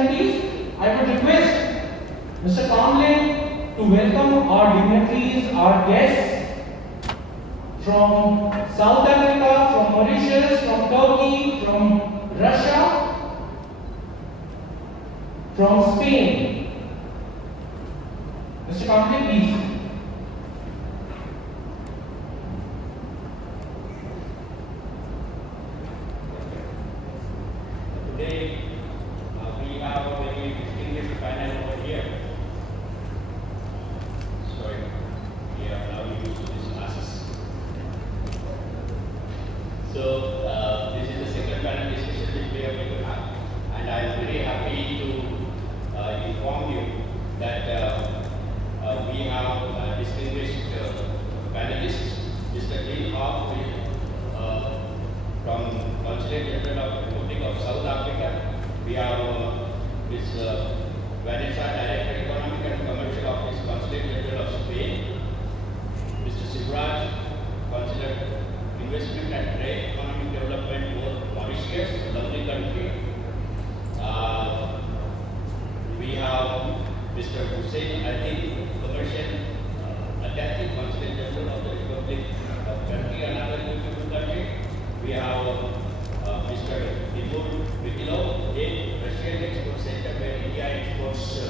Opportunities, I would request Mr. Kamble to welcome our dignitaries, our guests from South Africa, from Mauritius, from Turkey, from Russia, from Spain. Mr. Kamble, please. Today, we have a very distinguished panel over here. Sorry, we are now used to these classes. So, this is the second panel discussion which we are going to have, and I am very happy to inform you that we have distinguished panelists, Mr. Hoff from Consulate of Republic of South Africa. We have Ms. Vanesa, Director Economic and Commercial Office, Consulate General of Spain. Mr. Seewraj, Consulate Investment and Trade, Economic Development, both Mauritius, lovely country. We have Mr. Huseyin, Aydin, Commercial Attaché, Consulate General of the Republic of Turkey, another beautiful country. We have Mr. Timur, Vekilov, a Russian export center where India exports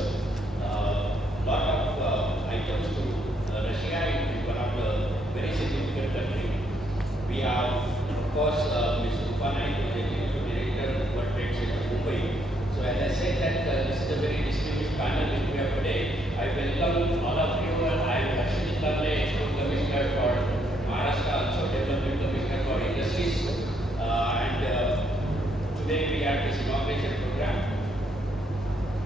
lot of items to Russia. It is one of the very significant countries. We have, of course, Ms. Rupa, who is Executive Director, World Trade Center, Mumbai. So as I said that this is a very distinguished panel which we have today. I welcome all of you. I am Harshadeep, Export Commissioner for Maharashtra, also Development Commissioner for Industries. Today we have this inauguration program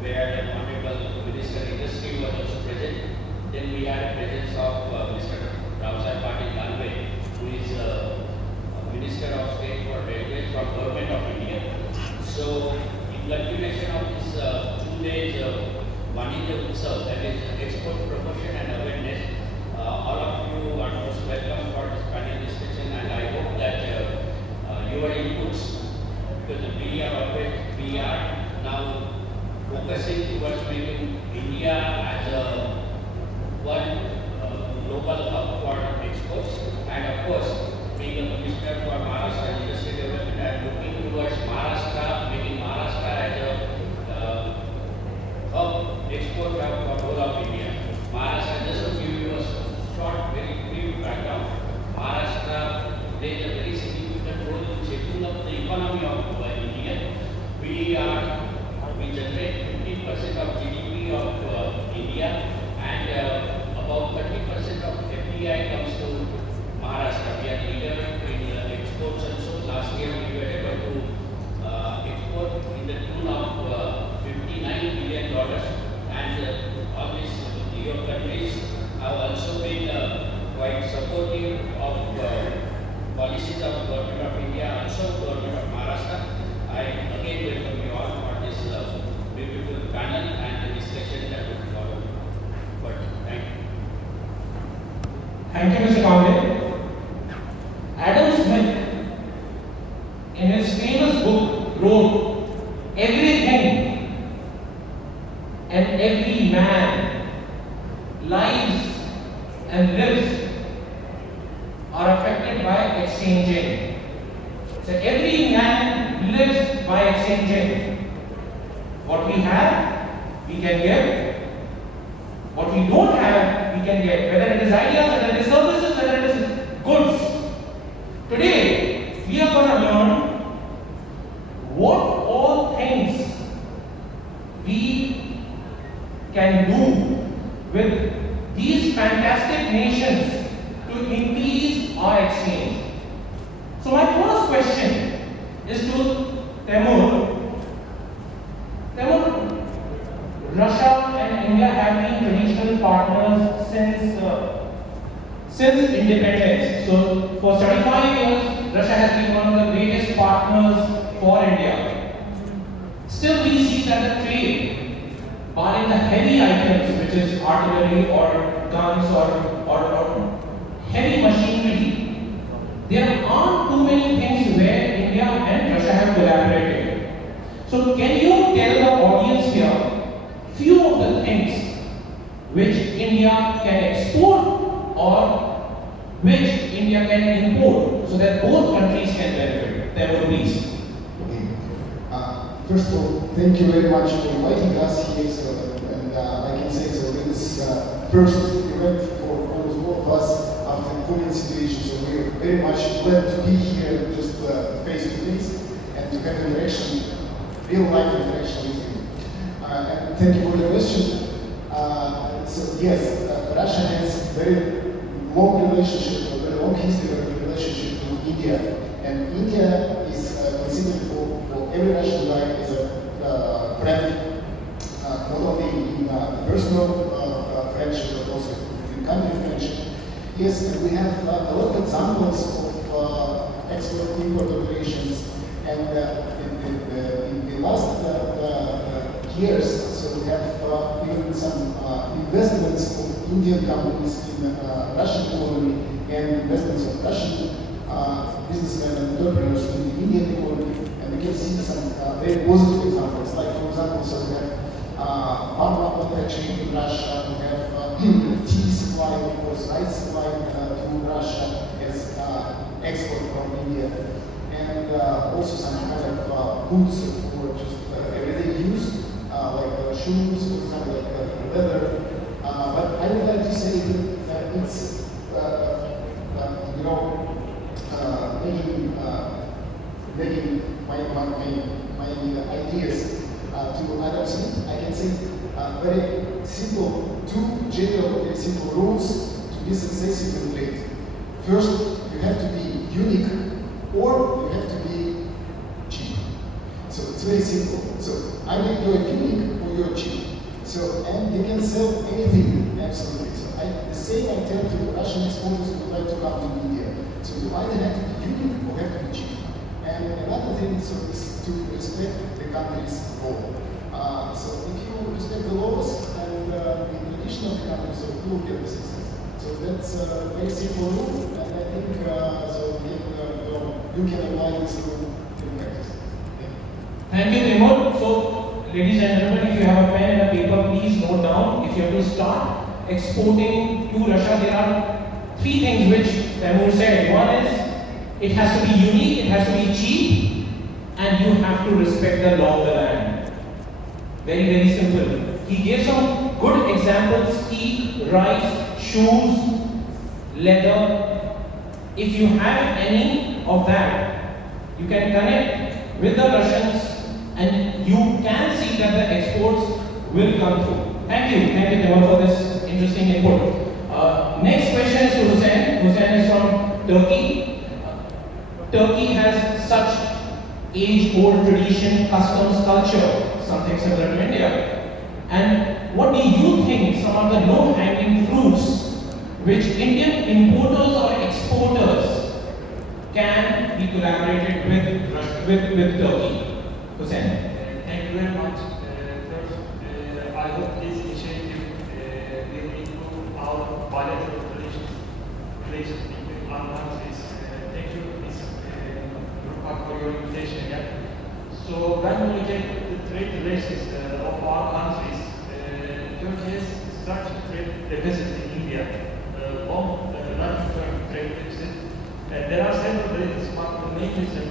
where the Honorable Minister of Industry was also present. Then we had a presence of Mr. Alvarez, who is Minister of State for Railways from Government of India. So in continuation of this 2 days Vanijya Utsav, that is export promotion and awareness, all of you are most welcome for this panel discussion, and I hope that your inputs, because we are now focusing towards making India as a one global hub for exports, and of course, being a commissioner for Maharashtra industry development, I am looking towards Maharashtra, making Maharashtra as a hub, export hub for whole of India. Maharashtra, just to give you a short, very brief background, Maharashtra plays a very significant role in shaping up the economy of India. We generate 15% of GDP of India, and about 30% of FDI comes to Maharashtra. We are leader in exports also. Last year we were able to export in the tune of $59 billion, and all these your countries have also been quite supportive of policies of Government of India, also Government of Maharashtra. I again welcome you all for this beautiful panel and the discussion that will follow. But thank you. Thank you, Mr. Kamble. Adam Smith, in his famous book, wrote, "Everything and every man lives and lives are affected by exchanging." So every man lives by exchanging. What we have, we can give. What we don't have, we can get. Whether it is ideas, whether it is services, whether it is goods. Today, we are going to learn what all things we can do with these fantastic nations to increase our exchange. So my first question is to Timur. Timur, Russia and India have been traditional partners since independence. So for 75 years, Russia has been one of the greatest partners for India. Still, we see that the trade, barring the heavy items, which is artillery or guns or heavy machinery, there aren't too many things where India and Russia have collaborated. So can you tell the audience which India can export or which India can import so that both countries can benefit? Timur, please. Okay. First of all, thank you very much for inviting us here. So, and I can say so this is first event for almost all of us after the COVID situation. So we're very much glad to be here, just face to face, and to have interaction, real life interaction with you. And thank you for the question. So yes, Russia has very long relationship, a very long history of relationship to India, and India is considered for every Russian guy as a friend, not only in personal friendship but also in country friendship. Yes, and we have a lot of examples of export-import operations, and in the last years, so we have even some investments of Indian companies in Russian economy and investments of Russian businessmen and entrepreneurs in the Indian economy, and we can see some very positive examples. Like for example, so we have Attaché in Russia, we have tea supply, of course, rice supply to Russia as export from India, and also some kind of goods for just everyday use, like shoes, for example, like leather. But I would like to say that it's making my ideas to adoption. I can say very simple, two general, very simple rules to be successful in trade. First, you have to be unique, or you have to be cheap. So it's very simple. So either you're unique or you're cheap. So, and you can sell anything, absolutely. So the same I tell to Russian exporters who would like to come to India. So you either have to be unique or have to be cheap. And another thing is to respect the country's law. So if you respect the laws and the tradition of the country, so you will get the success. So that's a very simple rule, and I think so you can apply this rule in practice. Thank you, Timur. So, ladies and gentlemen, if you have a pen and a paper, please note down. If you have to start exporting to Russia, there are three things which Timur said. One is, it has to be unique, it has to be cheap, and you have to respect the law of the land. Very, very simple. He gave some good examples: tea, rice, shoes, leather. If you have any of that, you can connect with the Russians and you can see that the exports will come through. Thank you, Timur, for this interesting input. Next question is to Huseyin. Huseyin is from Turkey. Turkey has such age-old tradition, customs, culture, something similar to India. And what do you think some of the low-hanging fruits which Indian importers or exporters can be collaborated with Turkey? Huseyin. Thank you very much. First, I hope this initiative will improve our bilateral relations between our countries. Thank you, Ms. Rupa, for your invitation again. So, when we look at the trade relations of our countries, Turkey has structured trade deficit in India, long-term trade deficit. There are several reasons, but the main reason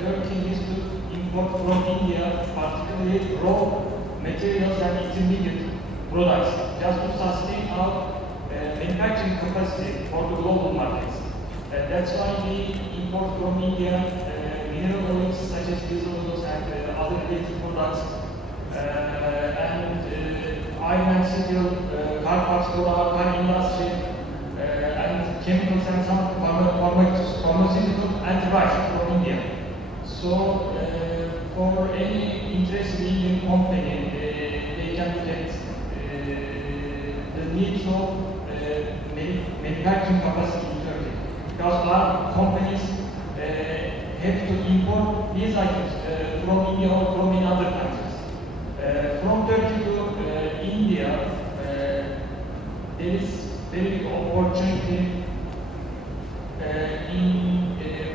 Turkey needs to import from India, particularly raw materials and intermediate products, just to sustain our manufacturing capacity for the global markets. That's why we import from India mineral oils such as diesel oils and other related products, and iron and steel, car parts for our car industry, and chemicals and some pharmaceutical and rice from India. So, for any interested Indian company, they can look at the needs of manufacturing capacity in Turkey, because our companies have to import these items from India or from any other countries. From Turkey to India, there is very big opportunity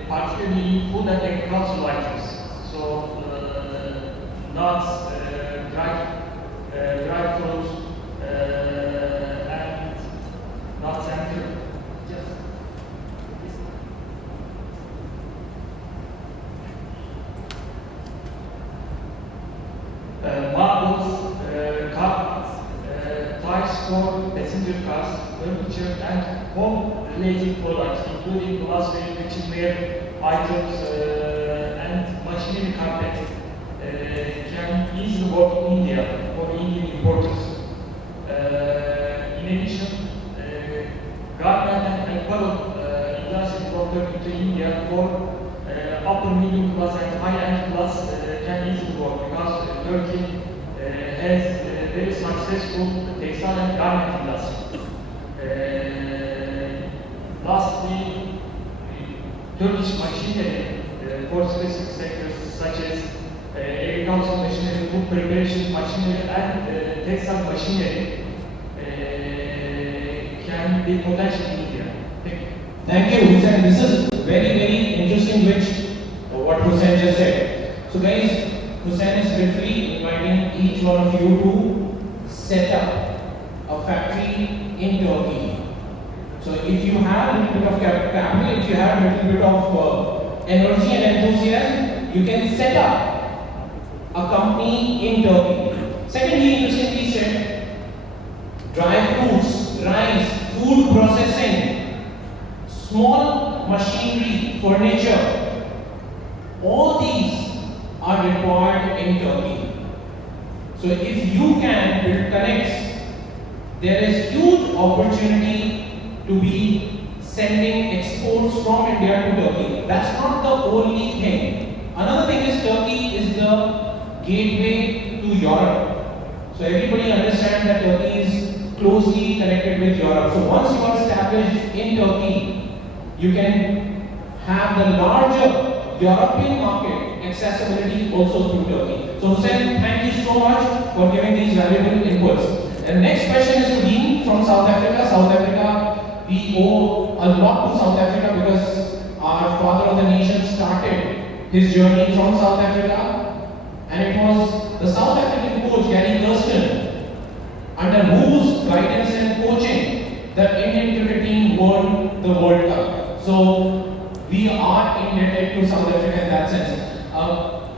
particularly in food and agricultural items. So, nuts, dried fruits, marbles, tires for passenger cars, furniture, and home-related products, including glassware, kitchenware items, and machinery carpet, can easily work in India for Indian importers. In addition, garment and apparel industry imported into India for upper middle class and high-end class can easily work because Turkey has a very successful textile and garment industry. Lastly, Turkish machinery for specific sectors such as agricultural machinery, food preparation machinery, and textile machinery can be potential in India. Thank you. Thank you, Huseyin. This is very, very interesting, what Huseyin just said. So guys, Huseyin is literally inviting each one of you to set up a factory in Turkey. So if you have a little bit of capital, if you have a little bit of energy and enthusiasm, you can set up a company in Turkey. Secondly, interestingly said, dry fruits, rice, food processing, small machinery, furniture, all these are required in Turkey. So if you can build connects, there is huge opportunity to be sending exports from India to Turkey. That's not the only thing. Another thing is Turkey is the gateway to Europe. So everybody understands that Turkey is closely connected with Europe. So once you are established in Turkey, you can have the larger European market accessibility also through Turkey. So Huseyin, thank you so much for giving these valuable inputs. And next question is to Dean from South Africa. South Africa, we owe a lot to South Africa because our father of the nation started his journey from South Africa, and it was the South African coach Gary Kirsten, under whose guidance and coaching the Indian cricket team won the World Cup. So we are indebted to South Africa in that sense.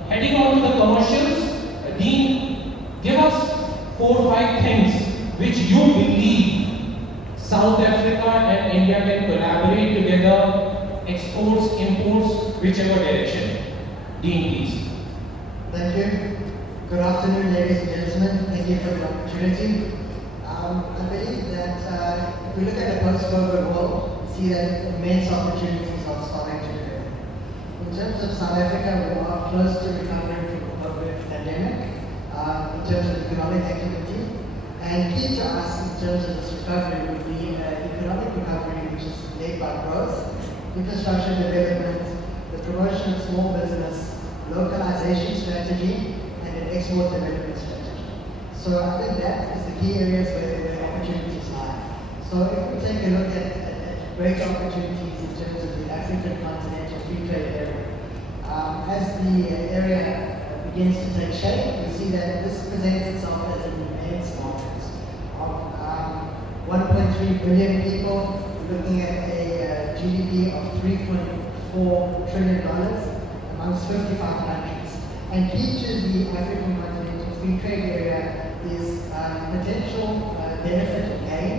Heading on to the commercials, Dean, give us 4 or 5 things which you believe South Africa and India can collaborate together, exports, imports, whichever direction. Dean, please. Thank you. Good afternoon, ladies and gentlemen. Thank you for the opportunity. I believe that if we look at the post-COVID world, we see that immense opportunities are starting to develop. In terms of South Africa, we are close to recovering from the COVID pandemic in terms of economic activity. And key to us in terms of this recovery would be economic recovery, which is led by growth, infrastructure development, the promotion of small business, localization strategy, and an export development strategy. So I think that is the key areas where opportunities lie. So if we take a look at great opportunities in terms of the African continental free trade area, as the area begins to take shape, we see that this presents itself as an immense market of 1.3 billion people, looking at a GDP of $3.4 trillion amongst 55 countries. And key to the African continental free trade area is potential benefit and gain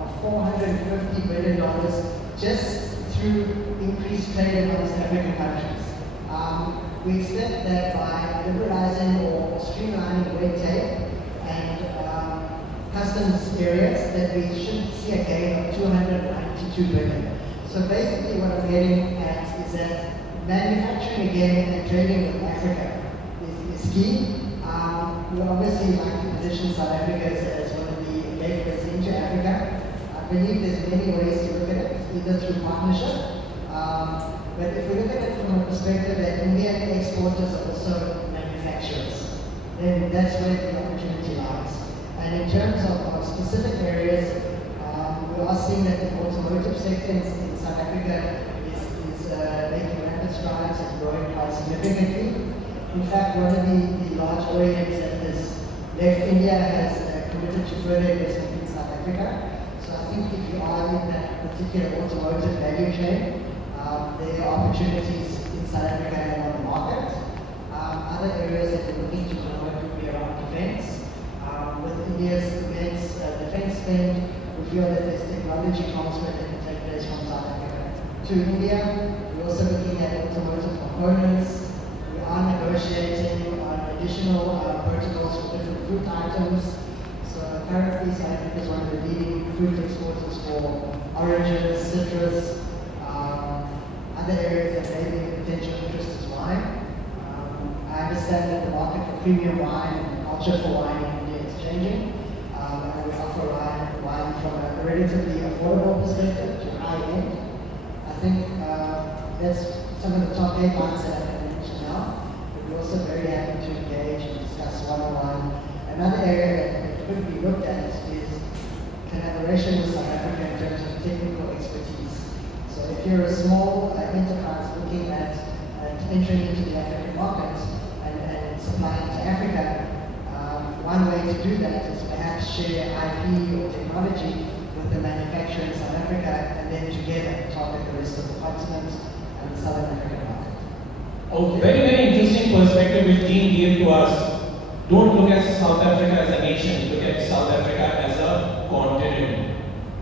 of $450 billion just through increased trade amongst African countries. We expect that by liberalizing or streamlining red tape and customs areas, that we should see a gain of 292 billion. So basically what I'm getting at is that manufacturing again and trading with Africa is key. We obviously like to position South Africa as one of the gateways into Africa. I believe there's many ways to look at it, either through partnership, but if we look at it from a perspective that Indian exporters are also manufacturers, then that's where the opportunity lies. And in terms of specific areas, we are seeing that the automotive sector in South Africa is making rapid strides and growing quite significantly. In fact, one of the large OEMs that has left India has committed to further investment in South Africa. So I think if you are in that particular automotive value chain, there are opportunities in South Africa and on the market. Other areas that we're looking to promote would be around defense. With India's immense defense spend, we feel that there's technology transfer that can take place from South Africa to India. We're also looking at automotive components. We are negotiating on additional protocols for different food items. So currently South Africa is one of the leading food exporters for oranges, citrus, other areas that may be of potential interest is wine. I understand that the market for premium wine and the culture for wine in India is changing. And we offer wine from a relatively affordable perspective to high end. I think that's some of the top headlines that I can mention now. But we're also very happy to engage and discuss one-on-one. Another area that could be looked at is collaboration with South Africa in terms of technical expertise. So if you're a small enterprise looking at entering into the African market and supplying to Africa, one way to do that is perhaps share IP or technology with the manufacturer in South Africa and then together target the rest of the continent and the Southern African market. Oh, very, very interesting perspective which Dean gave to us. Don't look at South Africa as a nation, look at South Africa as a continent.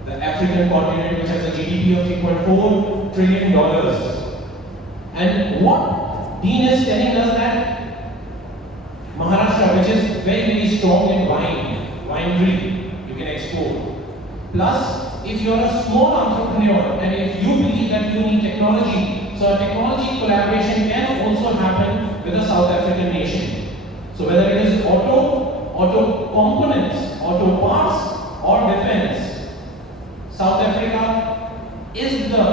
The African continent, which has a GDP of $3.4 trillion. And what Dean is telling us that Maharashtra, which is very, very strong in winery, you can export. Plus, if you're a small entrepreneur and if you believe that you need technology, so a technology collaboration can also happen with a South African nation. So whether it is auto components, auto parts or defense, South Africa is the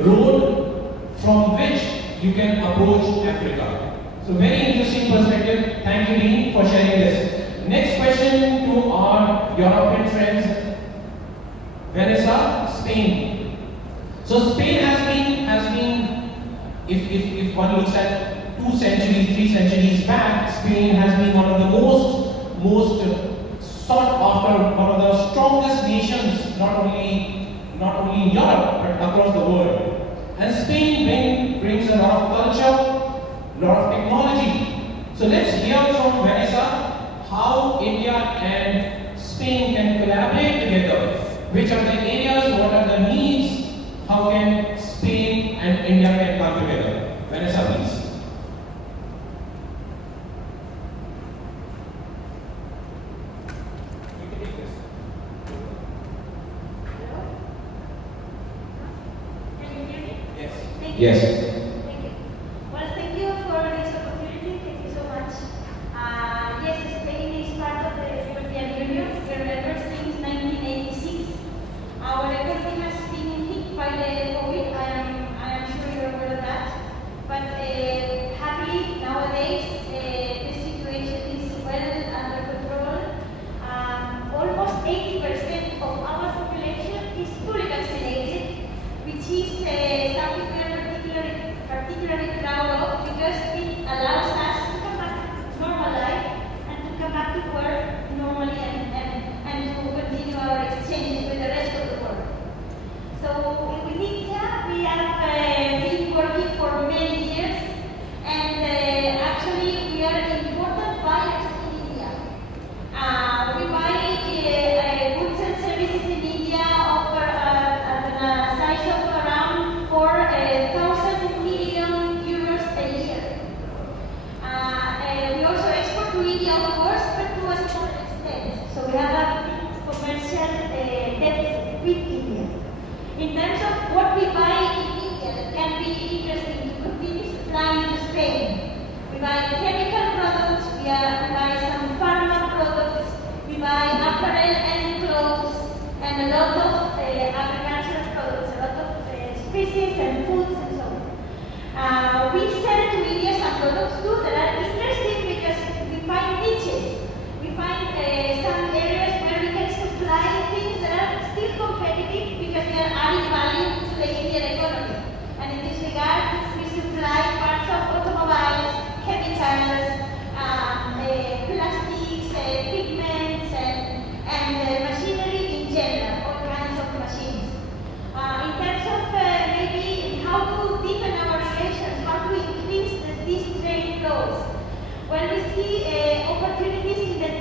road from which you can approach Africa. So very interesting perspective. Thank you, Dean, for sharing this. Next question to our European friends. Vanesa, Spain. So Spain has been, if one looks at 2 centuries, 3 centuries back, Spain has been one of the most sought after, one of the strongest nations, not only in Europe, but across the world. And Spain brings a lot of culture, a lot of technology. So let's hear from Vanesa how India and Spain can collaborate together. Which are the areas, what are the needs, how can Spain and India can come together? Vanesa, please. Yes. Thank you. Well, thank you for this opportunity. Thank you so much. Yes, Spain is part of the European Union. We're members since 1986. Our economy has been hit by the COVID. I am sure you're aware of that. But happily, nowadays, the situation is well under control. Almost 80% of our population is fully vaccinated, which is something particularly proud of because it allows us to come back to normal life and to come back to work normally and to continue our exchanges with the rest of the world. So with India, we have been working for many years, and actually we are important buyers in India. We buy goods and services in India of a size of around 4,000 million euros a year. We also export to India, of course, but to a small extent. So we have a big commercial deficit with India. In terms of what we buy in India, that can be interesting to continue supplying to Spain. We buy chemical products, we buy some pharma products, we buy apparel and clothes, and a lot of agricultural products, a lot of species and foods and so on. We sell to India some products too that are interesting because we find niches. We find some areas where we can supply things that are still competitive because they are adding value to the Indian economy. And in this regard, we supply parts of automobiles, chemicals, plastics, pigments, and machinery in general, all kinds of machines. In terms of maybe how to deepen our relations, how to increase these trade flows, well, we see opportunities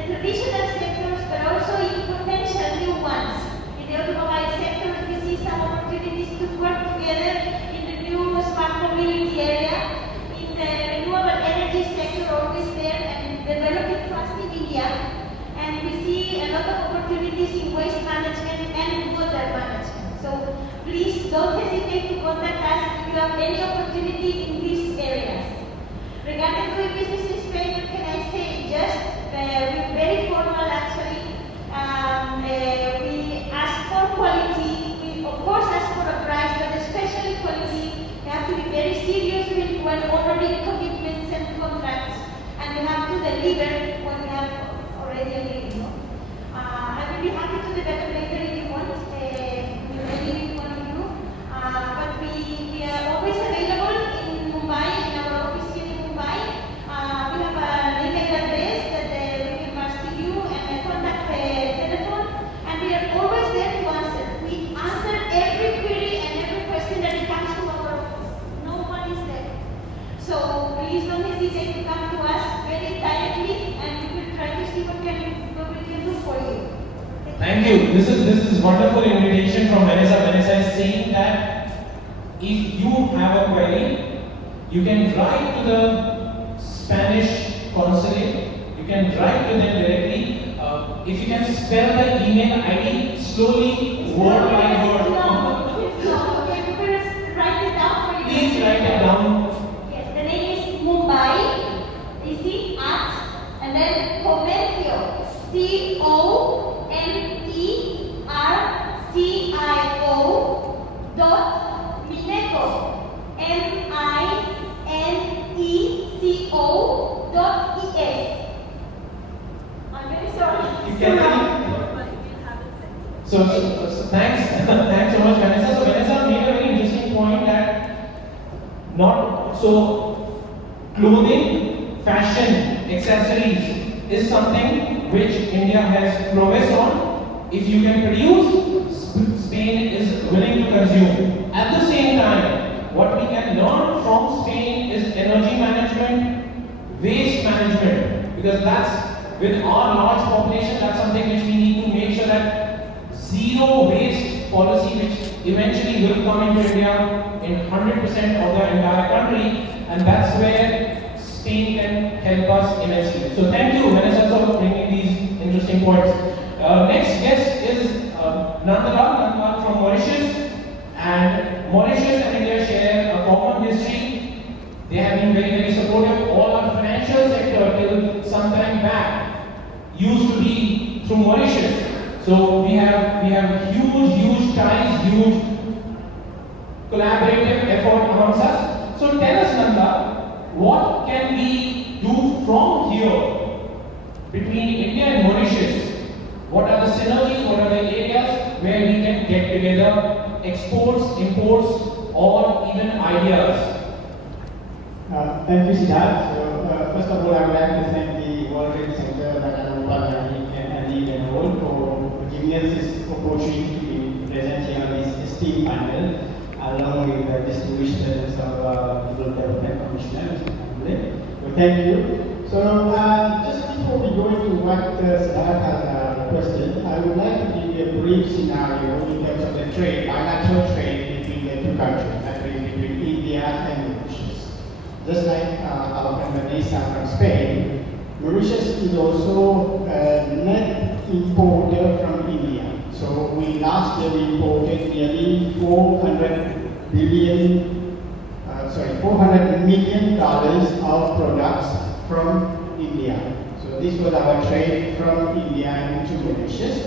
traditional sectors, but also in potential new ones. In the automobile sector, we see some opportunities to work together in the new smart mobility area. In the renewable energy sector, always there and developing fast in India. And we see a lot of opportunities in waste management and water management. So please don't hesitate to contact us if you have any opportunity in these areas. Regarding doing business in Spain, what can I say? Just we're very formal actually. We ask for quality. We of course ask for a price, but especially quality. You have to be very serious when honoring commitments and contracts, and you have to deliver what you have already agreed. No? I will be happy to develop later if you want. Maybe one of you. But we are always available in Mumbai, in our office here in Mumbai. We have an email address that we can pass to you and a contact telephone, and we are always there to answer. We answer every query and every question that comes to our office. No one is there. So please don't hesitate to come to us very directly, and we will try to see what we can do for you. Thank you. This is wonderful invitation from Vanesa. Vanesa is saying that if you have a query, you can write to the Spanish Consulate. You can write to them directly. If you can spell the email ID slowly, word by word. Okay, we will write it down for you. Please write it down. Yes, the name is Mumbai. Easy at and then Comercio. COMERCIO MINECO.es. I'm very sorry. You can so thanks so much, Vanessa. So Vanessa made a very interesting point that clothing, fashion, accessories is something which India has progressed on. If you can produce, Spain is willing to consume. At the same time, what we can learn from Spain is energy management, waste management, because that's, with our large population, that's something which we need to make sure that zero waste policy, which eventually will come into India in 100% of the entire country, and that's where Spain can help us immensely. So thank you, Vanessa, for bringing these interesting points. Next guest is Nundlall from Mauritius, and Mauritius and India share a common history. They have been very, very supportive. All our financial sector till some time back used to be through Mauritius. So we have huge ties, huge collaborative effort amongst us. So tell us, Nanda, what can we do from here between India and Mauritius? What are the synergies? What are the areas where we can get together, exports, imports, or even ideas? Thank you, Siddhartha. So, first of all, I would like to thank the World Trade Center, Rupa, and all for giving us this opportunity to be present here on this esteemed panel, along with the distinguished presence of Global Development Commissioner, Mr. Kamble. So, thank you. So, just before we go into what Siddhartha has requested, I would like to give you a brief scenario in terms of the trade, bilateral trade between the two countries, that is between India and Mauritius. Just like our friend Vanesa from Spain, Mauritius is also a net importer from India. So last year we imported nearly $400 million of products from India. So this was our trade from India into Mauritius.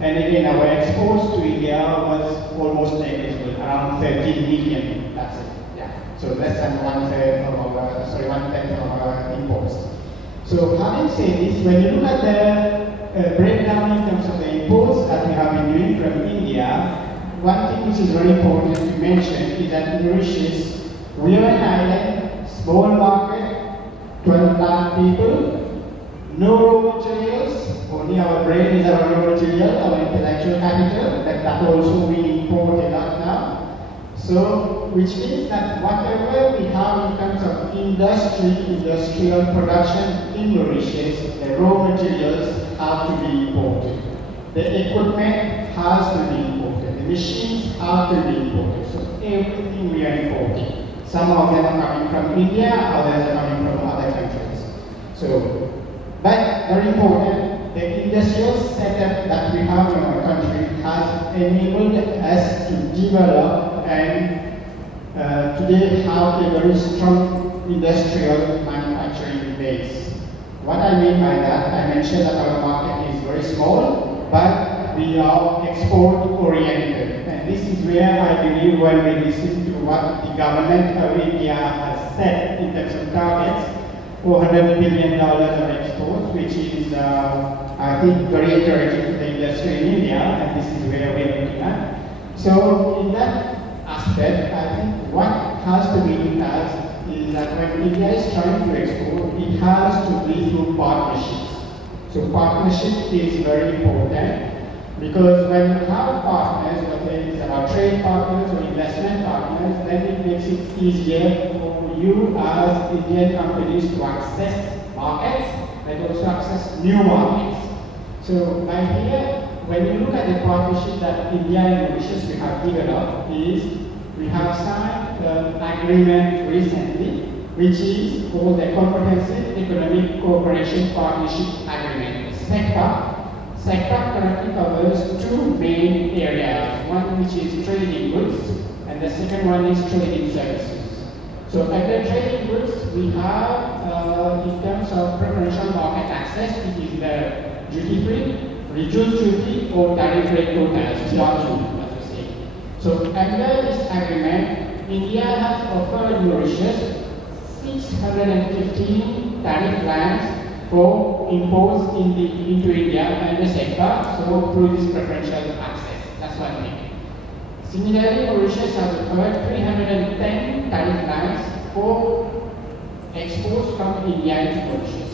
And again, our exports to India was almost negligible, around 13 million. That's it. Yeah. So less than 1/3 of our imports. So having said this, when you look at the breakdown in terms of the imports that we have been doing from India, one thing which is very important to mention is that Mauritius, we are an island, small market, 12 lakh people, no raw materials, only our brain is our raw material, our intellectual capital, that also we import a lot now. So, which means that whatever we have in terms of industrial production in Mauritius, the raw materials have to be imported. The equipment has to be imported. The machines have to be imported. So everything we are importing. Some of them are coming from India, others are coming from other countries. So, but very important, the industrial setup that we have in our country has enabled us to develop and today have a very strong industrial manufacturing base. What I mean by that, I mentioned that our market is very small, but we are export oriented. And this is where I believe when we listen to what the government of India has said in terms of targets, $400 billion of exports, which is, I think, very encouraging to the industry in India, and this is where we're looking at. So, in that aspect, I think what has to be looked at is that when India is trying to export, it has to be through partnerships. So, partnership is very important because when you have partners, whether it's our trade partners or investment partners, then it makes it easier for you as Indian companies to access markets and also access new markets. So by here, when you look at the partnership that India and Mauritius we have developed is, we have signed an agreement recently, which is called the Comprehensive Economic Cooperation Partnership Agreement, SECPA. SECPA currently covers two main areas, one which is trading goods, and the second one is trading services. So under trading goods, we have, in terms of preferential market access, it is the duty-free, reduced duty, or direct rate quotas, as we say. So under this agreement, India has offered Mauritius 615 tariff plans for imports into India and the SECPA, so through this preferential access. That's one thing. Similarly, Mauritius has offered 310 tariff plans for exports from India to Mauritius.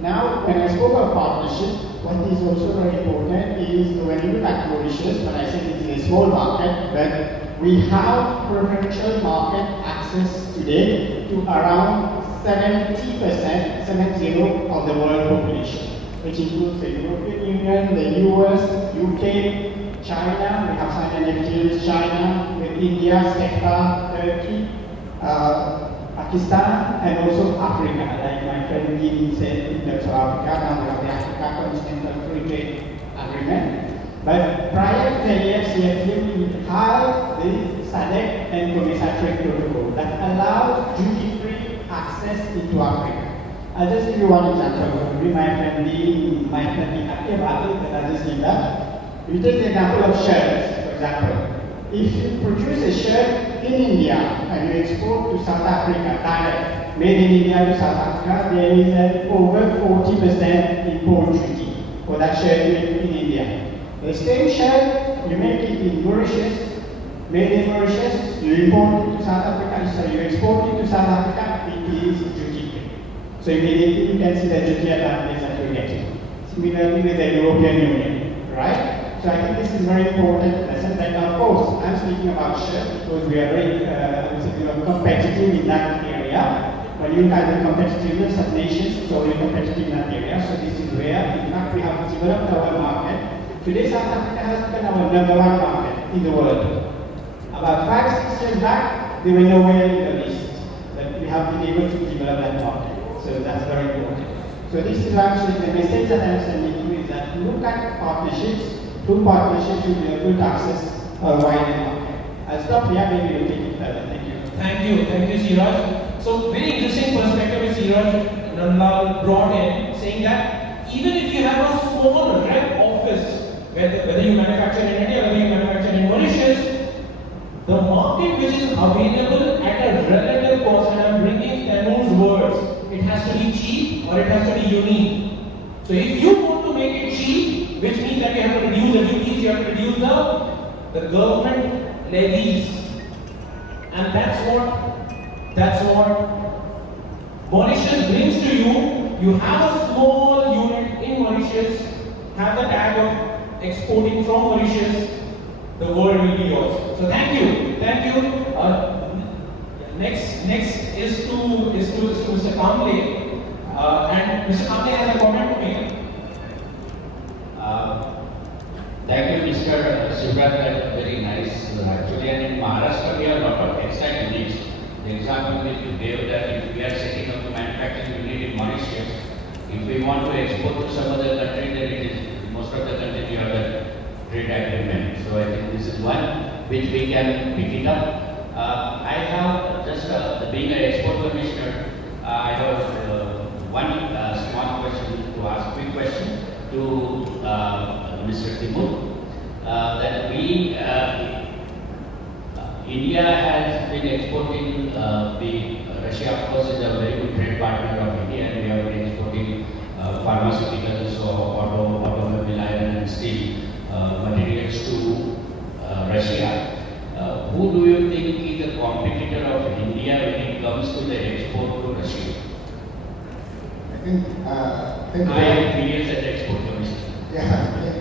Now, when I spoke of partnership, what is also very important is when you look at Mauritius, when I said it is a small market, but we have preferential market access today to around 70%, 70 of the world population, which includes the European Union, the US, UK, China. We have signed an FTA with China, with India, SECPA, Turkey, Pakistan, and also Africa, like my friend Aydin said in terms of Africa. Now we have the Africa Continental Free Trade Agreement. But prior to the AFCFTA, we have the SADC and COMESA trade protocol that allows duty-free access into Africa. I'll just give you one example. Maybe my friend Lee might not be happy about it, but I'll just give that. You take the example of shirts, for example. If you produce a shirt in India and you export to South Africa direct, made in India to South Africa, there is an over 40% import duty for that shirt made in India. The same shirt, you make it in Mauritius, made in Mauritius, you import it to South Africa, so you export it to South Africa, it is duty-free. So immediately you can see the duty advantage that you're getting. Similarly with the European Union, right? So I think this is very important. I said that, of course, I'm speaking about shirts because we are very competitive in that area. When you look at the competitiveness of nations, it's already competitive in that area. So this is where, in fact, we have developed our market. Today, South Africa has become our #1 market in the world. About 5-6 years back, they were nowhere in the list. But we have been able to develop that market. So that's very important. So this is actually the message that I'm sending you is that look at partnerships. Through partnerships, you'll be able to access a wider market. I'll stop here, maybe we'll take it further. Thank you. Thank you, Seewraj. So, very interesting perspective which Seewraj Nundlall brought in, saying that even if you have a small rep office, whether you manufacture in India, whether you manufacture in Mauritius, the market which is available at a relative cost, and I'm bringing Timur's words, it has to be cheap or it has to be unique. So, if you want to make it cheap, which means that you have to reduce the duties, you have to reduce the government levies. And that's what Mauritius brings to you. You have a small unit in Mauritius, have the tag of exporting from Mauritius, the world will be yours. So thank you, thank you. Next is to Mr. Kamble, and Mr. Kamble has a comment to make. Thank you, Mr. Seewraj, that's very nice. Actually, and in Maharashtra, we have a lot of textile units. The example which you gave that if we are setting up a manufacturing unit in Mauritius, if we want to export to some other country, then it is most of the countries we have a trade agreement. So I think this is one which we can pick it up. I have just being an export commissioner, I have one small question to ask, quick question to Mr. Timur. That we, India has been exporting Russia, of course, is a very good trade partner of India, and we have been exporting pharmaceuticals, automobile, iron and steel materials to Russia. Who do you think is the competitor of India when it comes to the export to Russia? I think, I am experienced as export commissioner. Yeah,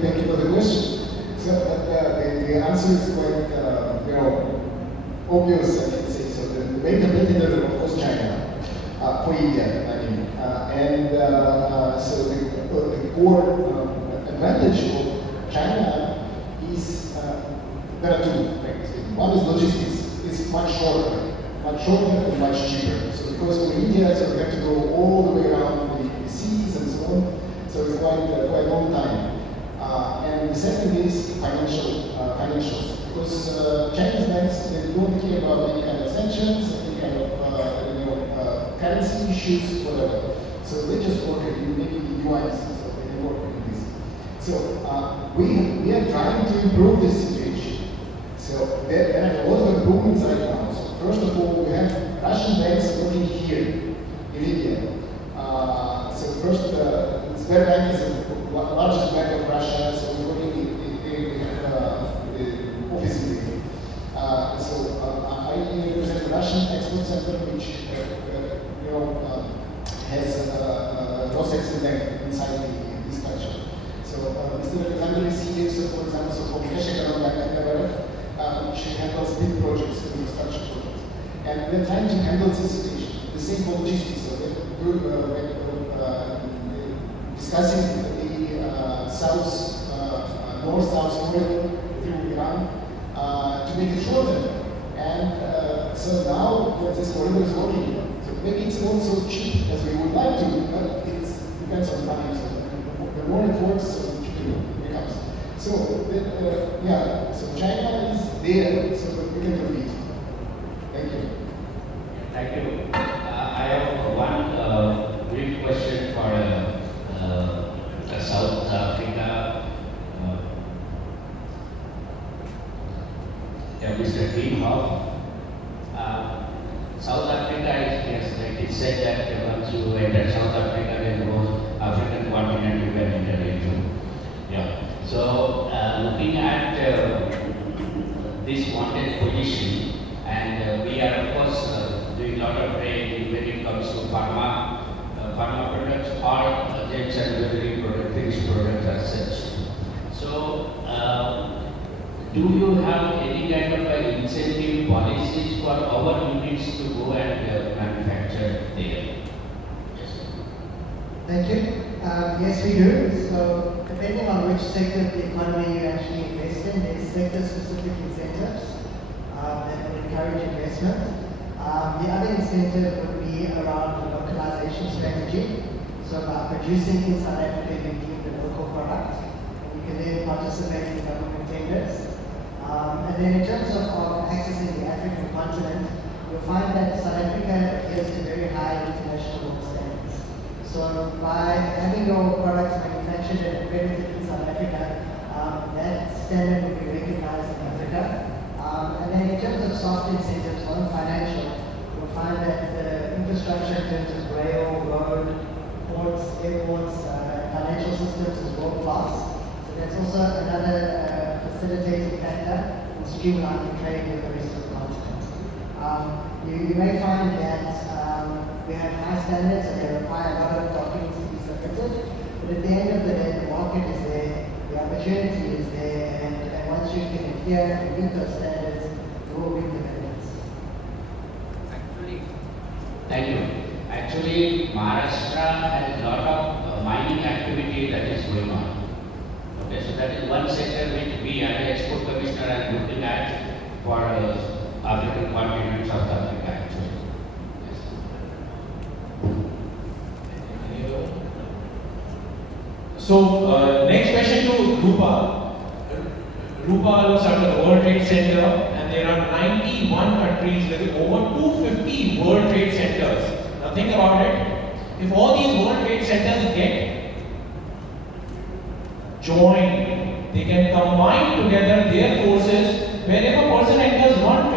thank you for the question. So the answer is quite, obvious, I can say. So the main competitor, of course, China, for India, I mean. So the core advantage of China is, there are two, frankly speaking. One is logistics. It's much shorter and much cheaper. So because for India, so we have to go all the way around the seas and so on. So it's quite a long time. And the second is financials. Because Chinese banks, they don't care about any kind of sanctions, any kind of currency issues, whatever. So they just work at maybe the yuan, so they can work with this. So we are trying to improve this situation. So there are a lot of improvements right now. So first of all, we have Russian banks working here in India. So first, Sberbank is the largest bank of Russia, so we're working we have office in India. I represent the Russian Export Center, which has Rosexim inside the structure. So Mr. Alvarez is here, so for example, so from which handles big projects, infrastructure projects. And we're trying to handle this situation. The same for logistics. So we're discussing the north-south corridor through Iran to make it shorter. And so now this corridor is working. So maybe it's not so cheap as we would like to, but it depends on the money. So the more it works, the cheaper it becomes. So so China is there, so that we can compete. Thank you. Thank you. I have one brief question for South Africa. Mr. Hoff. South Africa is, yes, like it said that once you enter South Africa, then the whole African continent you can enter into. Yeah. So looking at this wanted position, and we are of course doing a lot of trade when it comes to pharma products or gems and jewelry product, finished products as such. So do you have any kind of incentive policies for our units to go and manufacture there? Yes. Thank you. Yes, we do. So, depending on which sector of the economy you actually invest in, there's sector-specific incentives that would encourage investment. The other incentive would be around the localization strategy. So, by producing in South Africa, you deem the local product, and you can then participate in government tenders. And then in terms of accessing the African continent, you'll find that South Africa adheres to very high international standards. So by having your products manufactured and accredited in South Africa, that standard will be recognized in Africa. And then in terms of soft incentives, non-financial, you'll find that the infrastructure in terms of rail, road, ports, airports, financial systems is world class. So that's also another facilitating factor in streamlining trade with the rest of the continent. You may find that we have high standards and they require a lot of documents to be submitted, but at the end of the day, the market is there the opportunity is there, and once you can adhere and meet those standards, you will reap the benefits. Thank you. Actually, Maharashtra has a lot of mining activity that is going on. Okay, so that is one sector which we as the Export Commissioner are looking at for African continent, South Africa actually. Yes. So, next question to Rupa. Rupa looks after the World Trade Center, and there are 91 countries with over 250 World Trade Centers. Now think about it. If all these World Trade Centers get joined, they can combine together their forces. Where if a person enters one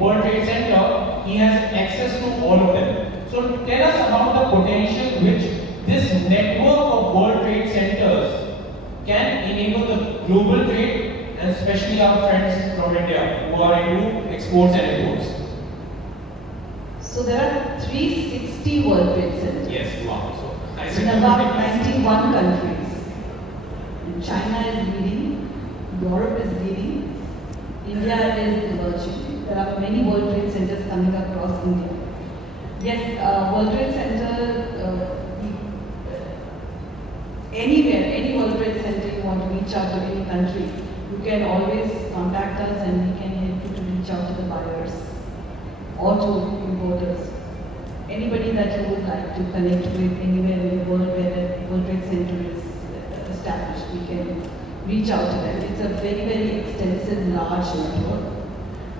World Trade Center, he has access to all of them. So tell us about the potential which this network of World Trade Centers can enable the global trade, and especially our friends from India who are into exports and imports. So there are 360 World Trade Centers. Yes, wow. So, in about 91 countries. And China is leading, Europe is leading, India is emerging. There are many World Trade Centers coming across India. Yes, World Trade Center, anywhere, any World Trade Center you want to reach out to any country, you can always contact us and we can help you to reach out to the buyers or to importers. Anybody that you would like to connect with anywhere in the world where the World Trade Center is established, we can reach out to them. It's a very, very extensive, large network.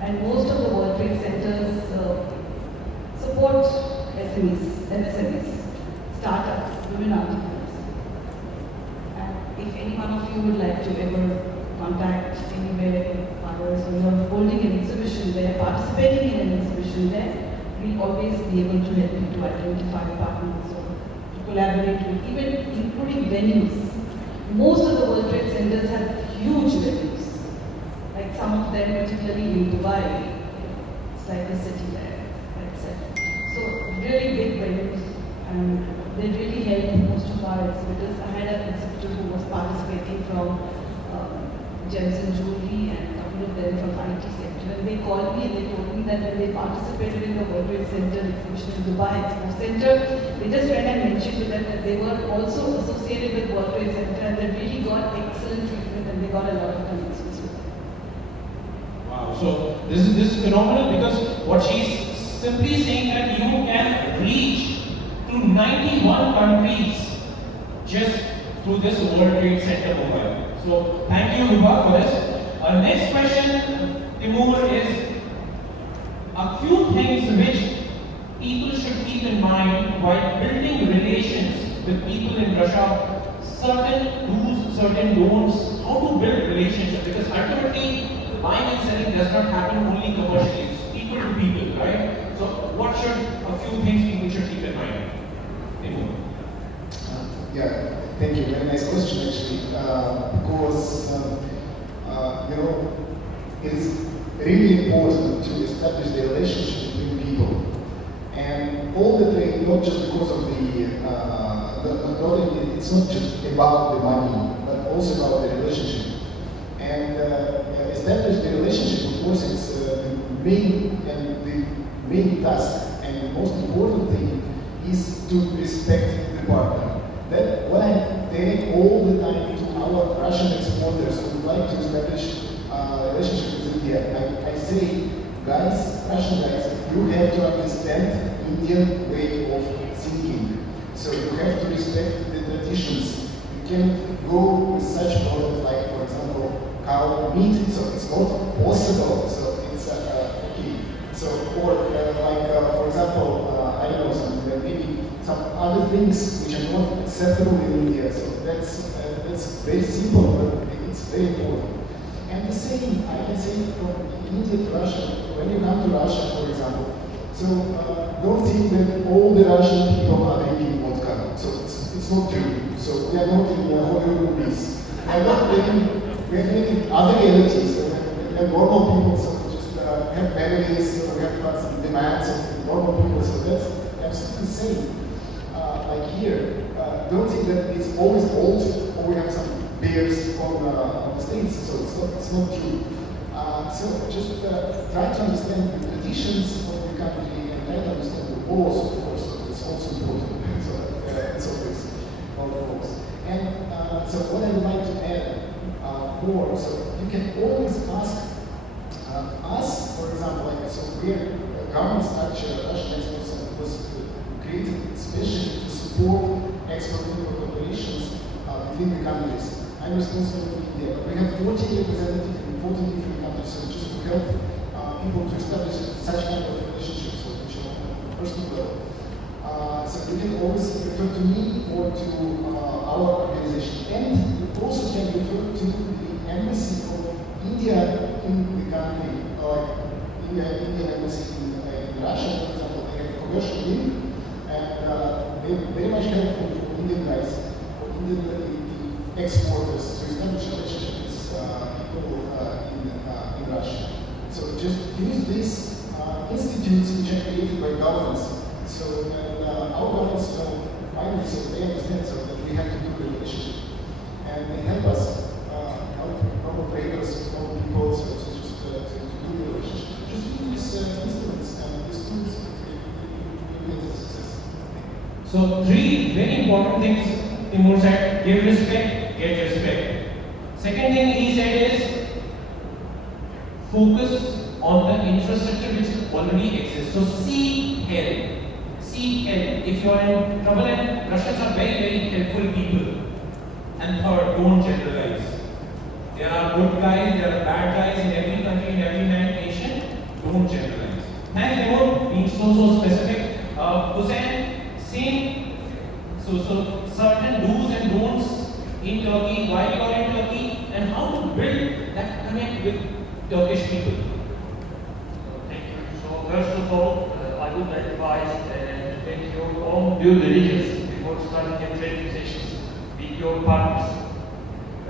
And most of the World Trade Centers support SMEs, MSMEs, startups, women entrepreneurs. And if any one of you would like to ever contact anywhere others, or you're holding an exhibition there, participating in an exhibition there, we'll always be able to help you to identify partners or to collaborate with, even including venues. Most of the World Trade Centers have huge venues. Like some of them, particularly in Dubai, it's like a city there, etc. So really big venues, and they really help most of our exhibitors. I had an exhibitor who was participating from gems and jewelry, and a couple of them from IT sector. And they called me and they told me that when they participated in the World Trade Center exhibition in Dubai Expo Center, they just went and mentioned to them that they were also associated with World Trade Center, and they really got excellent treatment, and they got a lot of connections with them. Wow, so this is phenomenal, because what she's simply saying that you can reach to 91 countries just through this World Trade Center mobile. So thank you, Rupa, for this. Our next question, Timur, is a few things which people should keep in mind while building relations with people in Russia. Certain do's, certain don'ts, how to build relationships, because ultimately buying and selling does not happen only commercially, it's people to people, right? So what should a few things people should keep in mind? Timur. Yeah, thank you. Very nice question, actually. Because you know, it's really important to establish the relationship between people, and all the trade, not just because of it's not just about the money, but also about the relationship. And establish the relationship, of course, it's the main task, and the most important thing is to respect the partner. That what I'm telling all the time to our Russian exporters who would like to establish a relationship with India, I say, guys, Russian guys, you have to understand Indian way of thinking. So you have to respect the traditions. You can't go with such products like, for example, cow meat. So it's not possible. So it's okay. So or for example, I don't know, maybe some other things which are not acceptable in India. So that's very simple, but it's very important. And the same, I can say from India to Russia, when you come to Russia, for example, so don't think that all the Russian people are drinking vodka. So it's not true. So we are not in Hollywood movies. We are not living other realities. We are normal people, so we just have families, so we have got some demands of normal people. So that's absolutely the same. Like here, don't think that it's always old, or we have some bears on the states, so it's not true. So just try to understand the traditions of the country and try to understand the laws, of course. So it's also important. So it's always on the laws. And so what I would like to add more, so you can always ask us, for example, like so we're government structure, Russian exports was created especially to support export-import operations between the countries. I'm responsible for India, but we have 40 representatives in 14 different countries, so just to help people to establish such kind of relationships, so which are on a personal level. So you can always refer to me or to our organization, and you also can refer to the embassy of India in the country, like Indian embassy in Russia, for example. They have a commercial link, and they're very much helpful for Indian guys, for Indian exporters to establish relationships with people in Russia. So just use these institutes which are created by governments. So our governments finally, so they understand so that we have to do the relationship, and they help us help operators, help people, so just to do the relationship. Just use these instruments and these tools, you will get success. So 3 very important things Timur said: give respect, get respect. Second thing he said is focus on the infrastructure which already exists. So seek help. Seek help. If you are in trouble, and Russians are very, very helpful people. And third, don't generalize. There are good guys, there are bad guys in every country, in every nation. Don't generalize. Thanks, Timur, being so specific. Huseyin, same. So certain do's and don'ts in Turkey, why you are in Turkey, and how to build that connect with Turkish people. Thank you. So first of all, I would advise to make your own due diligence before starting a trade relations with your partners.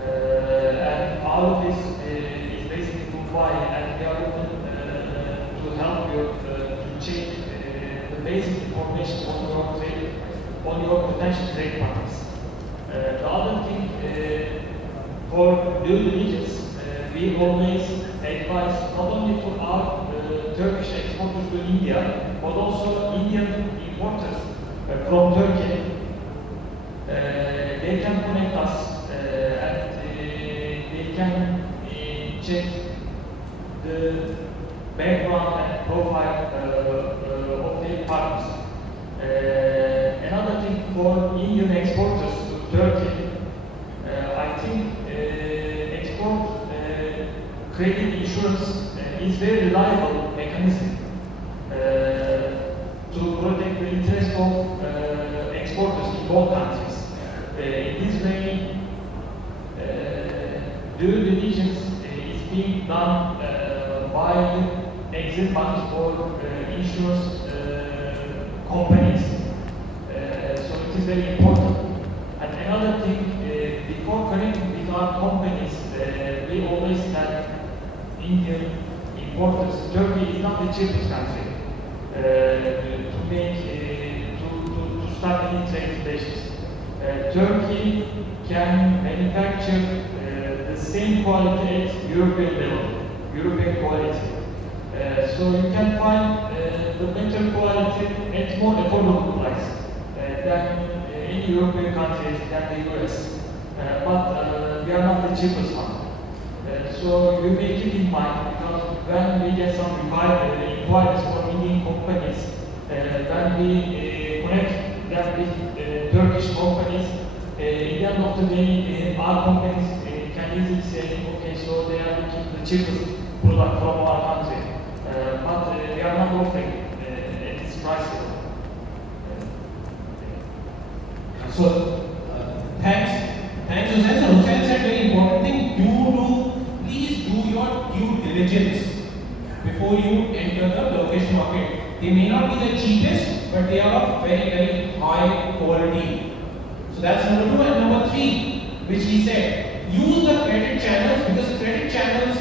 And our office is based in Mumbai, and we are open to help you to check the basic information on your potential trade partners. The other thing, for due diligence, we always advise not only for our Turkish exporters to India, but also Indian importers from Turkey. They can connect us and they can check the background and profile of their partners. Another thing for Indian exporters to Turkey, I think export credit insurance is very reliable mechanism to protect the interest of exporters in both countries. In this way, due diligence is being done by exit banks or insurance companies. So it is very important. And another thing, before connecting with our companies, we always tell Indian importers, Turkey is not the cheapest country to start any trade relations. Turkey can manufacture the same quality at European level, European quality. So you can find the better quality at more affordable price than any European countries, than the US. But we are not the cheapest one. So you may keep in mind, because when we get some inquiries from Indian companies, when we connect them with Turkish companies, in the end of the day, our companies can easily say, okay, so they are looking the cheapest product from our country, but we are not offering at this price level. So, thanks, Huseyin. So Huseyin said very important thing. Please do your due diligence before you enter the Turkish market. They may not be the cheapest, but they are of very, very high quality. So that's number 2. And number 3, which he said, use the credit channels, because credit channels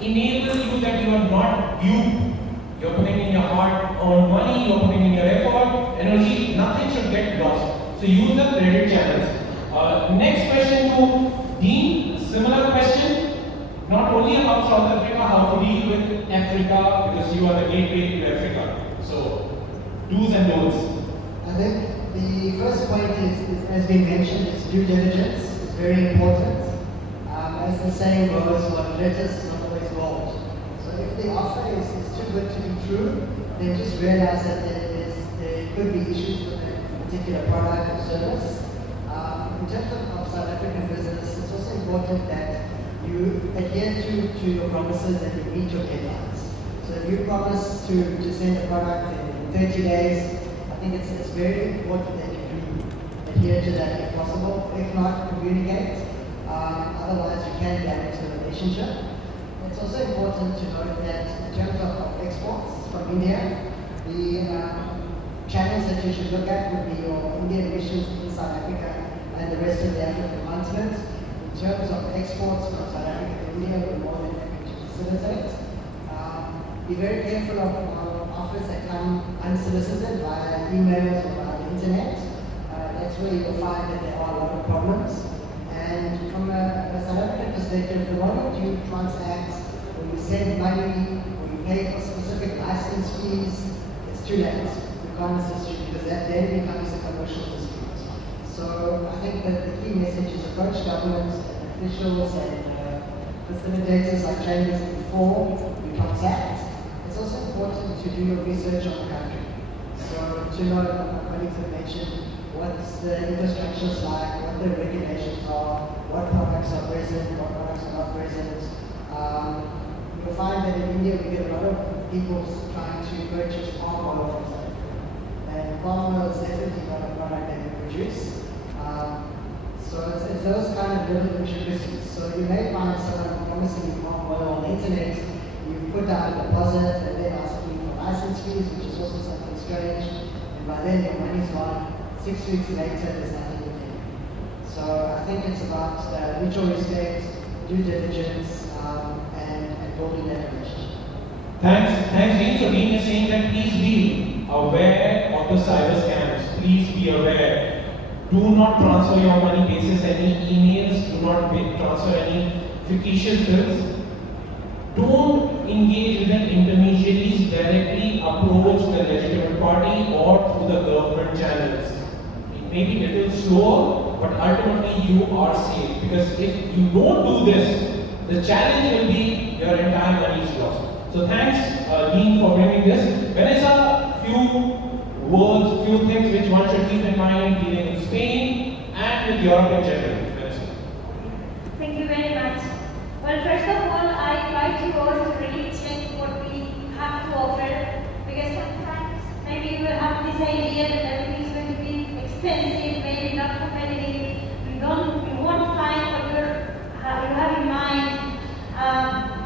enable you that you are not duped. You're putting in your hard-earned money, you're putting in your effort, energy, nothing should get lost. So use the credit channels. Next question to Dean. Similar question, not only about South Africa, how to deal with Africa, because you are the gateway to Africa. So, do's and don'ts. I think the first point is as been mentioned, is due diligence. It's very important. As the saying goes, what glitters is not always gold. So if the offer is too good to be true, then just realize that there could be issues with a particular product or service. In terms of South African business, it's also important that you adhere to your promises and you meet your deadlines. So if you promise to send a product in 30 days, I think it's very important that you do adhere to that if possible. If not, communicate. Otherwise, you can damage the relationship. It's also important to note that in terms of exports from India, the channels that you should look at would be your Indian missions in South Africa and the rest of the African continent. In terms of exports from South Africa to India, we're more than happy to facilitate. Be very careful of offers that come unsolicited via emails or via the internet. That's where you'll find that there are a lot of problems. And from a South African perspective, the moment you transact, or you send money, or you pay for specific license fees, it's too late. You can't assist you because that then becomes a commercial dispute. So I think that the key message is approach governments and officials and facilitators like chambers before you transact. It's also important to do your research on the country. So to know, my colleagues have mentioned, what's the infrastructures like, what the regulations are, what products are present, what products are not present. You'll find that in India we get a lot of people trying to purchase palm oil from South Africa. And palm oil is definitely not a product that we produce. So it's those kind of little intricacies. So you may find someone promising you palm oil on the internet, you put down a deposit and then ask you for license fees, which is also something strange. And by then your money's gone. 6 weeks later, there's nothing you can do. So I think it's about mutual respect, due diligence, and building that relationship. Thanks, Dean. So Dean is saying that please be aware of the cyber scams. Please be aware. Do not transfer your money basis any emails. Do not transfer any fictitious bills. Don't engage with the intermediaries directly. Approach the legitimate party or through the government channels. Maybe a little slower, but ultimately you are safe. Because if you don't do this, the challenge will be your entire money is lost. So thanks, Dean, for bringing this. Vanesa, few things which one should keep in mind dealing with Spain and with Europe in general. Vanesa. Thank you very much. Well, first of all, I try to also really check what we have to offer, because sometimes maybe you will have this idea that everything is going to be expensive, maybe not competitive. You won't find what you have in mind.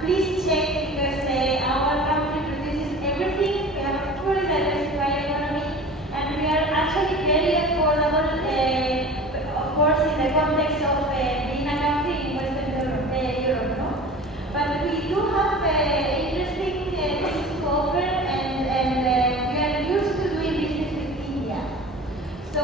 Please check, because our country produces everything. We have a fully diversified economy, and we are actually very affordable. Of course, in the context of being a country in Western Europe, no? But we do have interesting things to offer, and we are used to doing business with India. So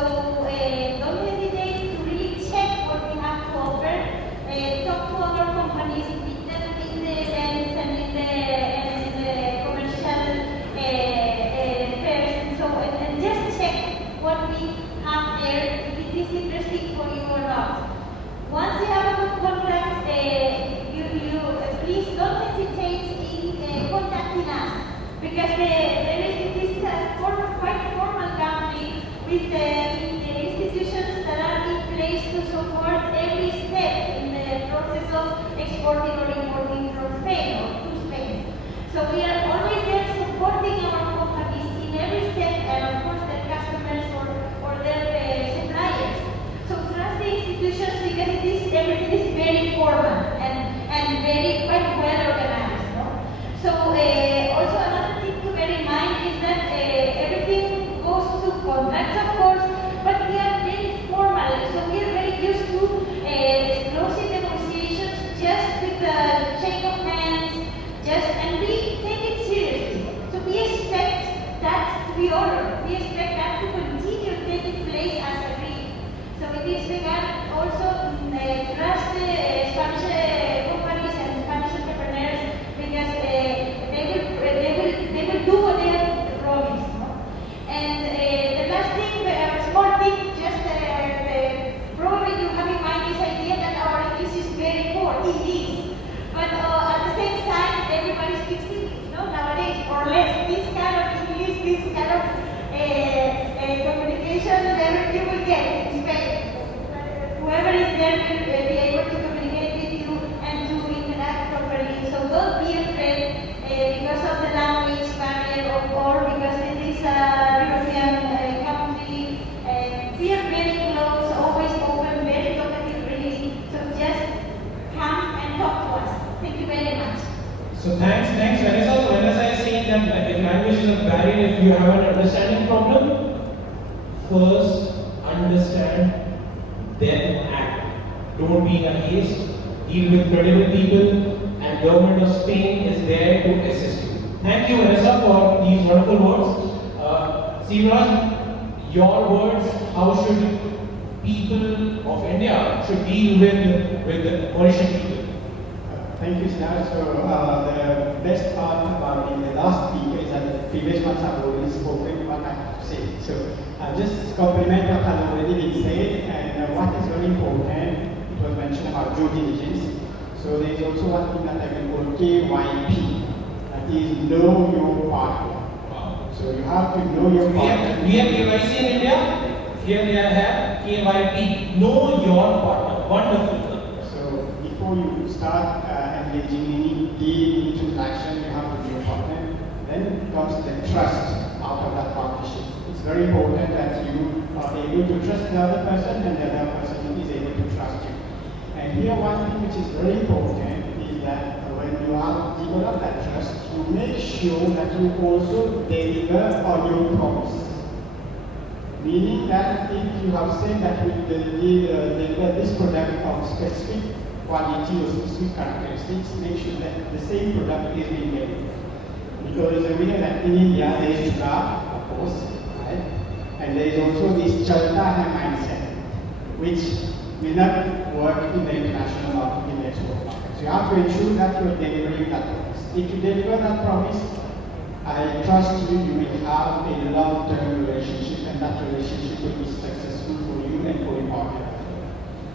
you have an understanding problem, first understand, then act. Don't be in a haste. Deal with credible people, and government of Spain is there to assist you. Thank you, Vanesa, for these wonderful words. Seewraj, your words, how should people of India should deal with the Mauritian people? Thank you, Siddhartha. So the best part about the last speaker is that the previous ones have already spoken what I have to say. So I'll just compliment what has already been said, and what is very important, it was mentioned about due diligence. So there is also one thing that I can call KYP, that is know your partner. So you have to know your partner. We have KYC in India. Here we have KYP. Know your partner. Wonderful. So before you start engaging in any deal, any transaction, you have to know your partner. Then comes the trust out of that partnership. It's very important that you are able to trust the other person, and the other person is able to trust you. And here one thing which is very important is that when you have developed that trust, you make sure that you also deliver on your promise. Meaning that if you have said that you will deliver this product of specific quality or specific characteristics, make sure that the same product is being delivered. Because we know that in India there is sugar, of course, right? And there is also this Chalta mindset, which will not work in the international market, in the export market. So you have to ensure that you are delivering that promise. If you deliver that promise, I trust you, you will have a long-term relationship, and that relationship will be successful for you and for your partner.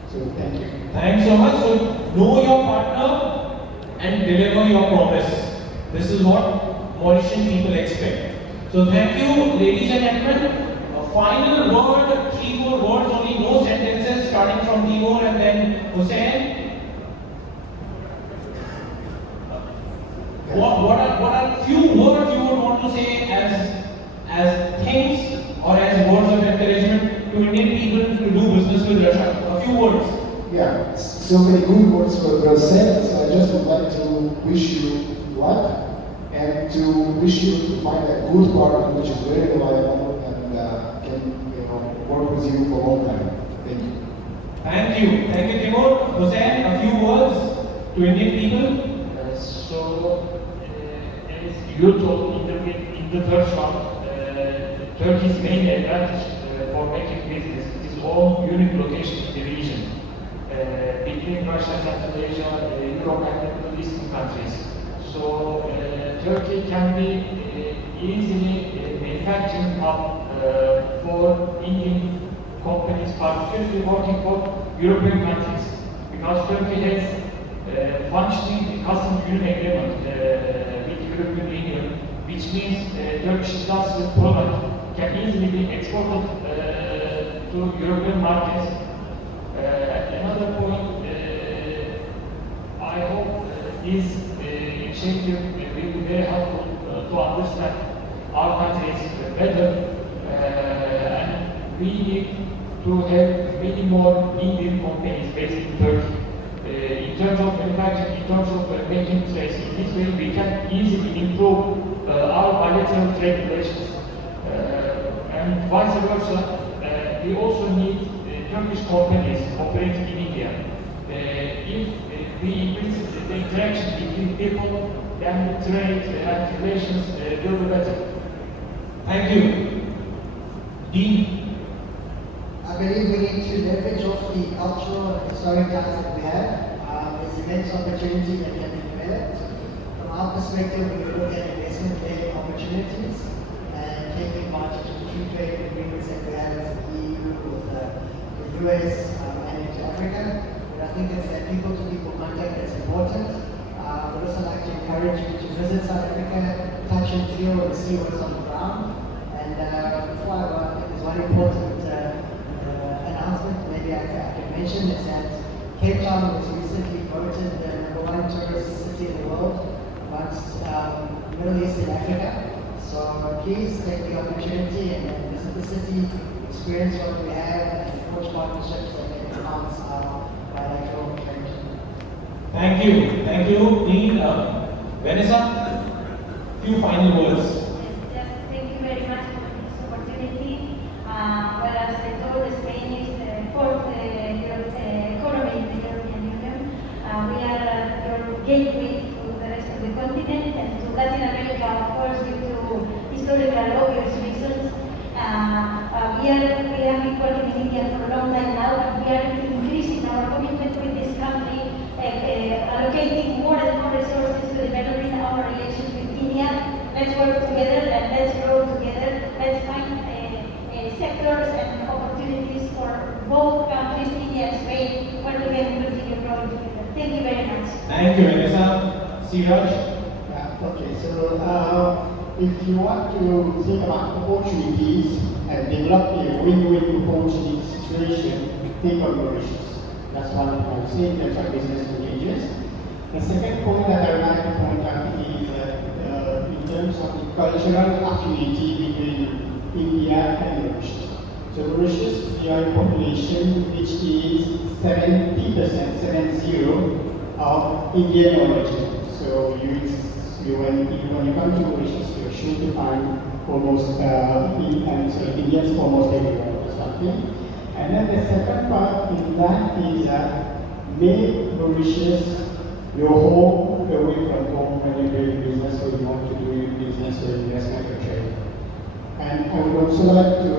So thank you. Thanks so much. So know your partner and deliver your promise. This is what Mauritian people expect. So thank you, ladies and gentlemen. A final word, 3-4 words only, no sentences, starting from Timur and then Huseyin. What are few words you would want to say as things or as words of encouragement to Indian people to do business with Russia? A few words. Yeah, so many good words were said, so I just would like to wish you luck and to wish you to find a good partner which is very reliable and can work with you for a long time. Thank you. Thank you. Thank you, Timur. Huseyin, a few words to Indian people. As you told in the first round, Turkey's main advantage for making business is its own unique location in the region, between Russia, Central Asia, Europe, and the Middle Eastern countries. So Turkey can be easily manufacturing hub for Indian companies, particularly working for European countries, because Turkey has functioning customs union agreement with the European Union, which means Turkish industrial product can easily be exported to European markets. Another point, I hope this initiative will be very helpful to understand our countries better, and we need to have many more Indian companies based in Turkey. In terms of manufacturing, in terms of making trades, in this way we can easily improve our bilateral trade relations. And vice versa, we also need Turkish companies operating in India. If we increase the interaction between people, then the trade and relations will be better. Thank you. Dean. I believe we need to leverage off the cultural and historic ties that we have. There's immense opportunity that can be developed. From our perspective, we look at investment-led opportunities and taking advantage of the free trade agreements that we have with the EU, with the US, and into Africa. But I think it's that people-to-people contact that's important. We'd also like to encourage you to visit South Africa, touch and feel and see what's on the ground. And before I go, I think there's one important announcement maybe I can mention is that Cape Town was recently voted the #1 tourist city in the world amongst Middle East and Africa. So please take the opportunity and visit the city, experience what we have, and forge partnerships that can enhance our bilateral trade. Thank you. Thank you, Dean. Vanesa, few final words. Yes, thank you very gateway to the rest of the continent and to Latin America, of course, due to historical obvious reasons. We have been working in India for a long time now, and we are increasing our commitment with this country, allocating more and more resources to developing our relations with India. Let's work together and let's grow together. Let's find sectors and opportunities for both countries, India and Spain, where we can continue growing together. Thank you very much. Thank you, Vanesa. Seewraj? Okay, so if you want to think about opportunities and develop a win-win opportunity situation, think of Mauritius. That's one thing I would say in terms of business engagements. The second point that I would like to point out is in terms of the cultural affinity between India and Mauritius. So Mauritius, we are a population which is 70% of Indian origin. So when you come to Mauritius, you're sure to find almost Indians almost everywhere or something. And then the second part in that is that make Mauritius your home away from home when you're doing business or you want to do business or investment or trade. And I would also like to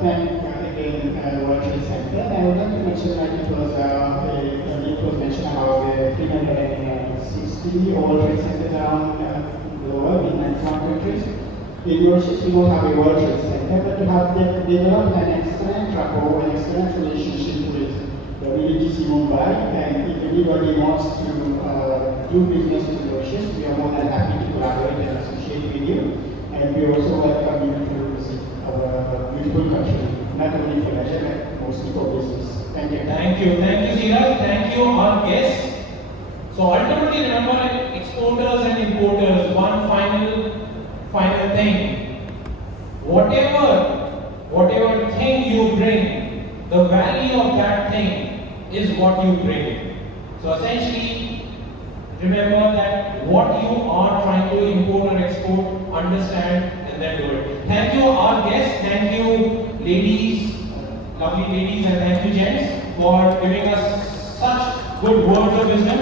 thank again World Trade Center. And I would like to mention that it was mentioned about the 360 World Trade Centers around the world in 91 countries. In Mauritius, we don't have a World Trade Center, but we have developed an excellent rapport, an excellent relationship with the VTC Mumbai. And if anybody wants to do business with Mauritius, we are more than happy to collaborate and associate with you. And we also welcome you to visit our beautiful country, not only for leisure, but mostly for business. Thank you. Thank you. Thank you, Seewraj. Thank you, our guests. So ultimately, remember, exporters and importers, one final thing. Whatever thing you bring, the value of that thing is what you bring. So essentially, remember that what you are trying to import or export, understand and then do it. Thank you, our guests. Thank you, ladies, lovely ladies, and thank you, gents, for giving us such good words of wisdom.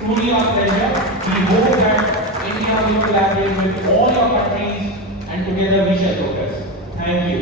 Truly our pleasure. We hope that India will collaborate with all your countries and together we shall progress. Thank you.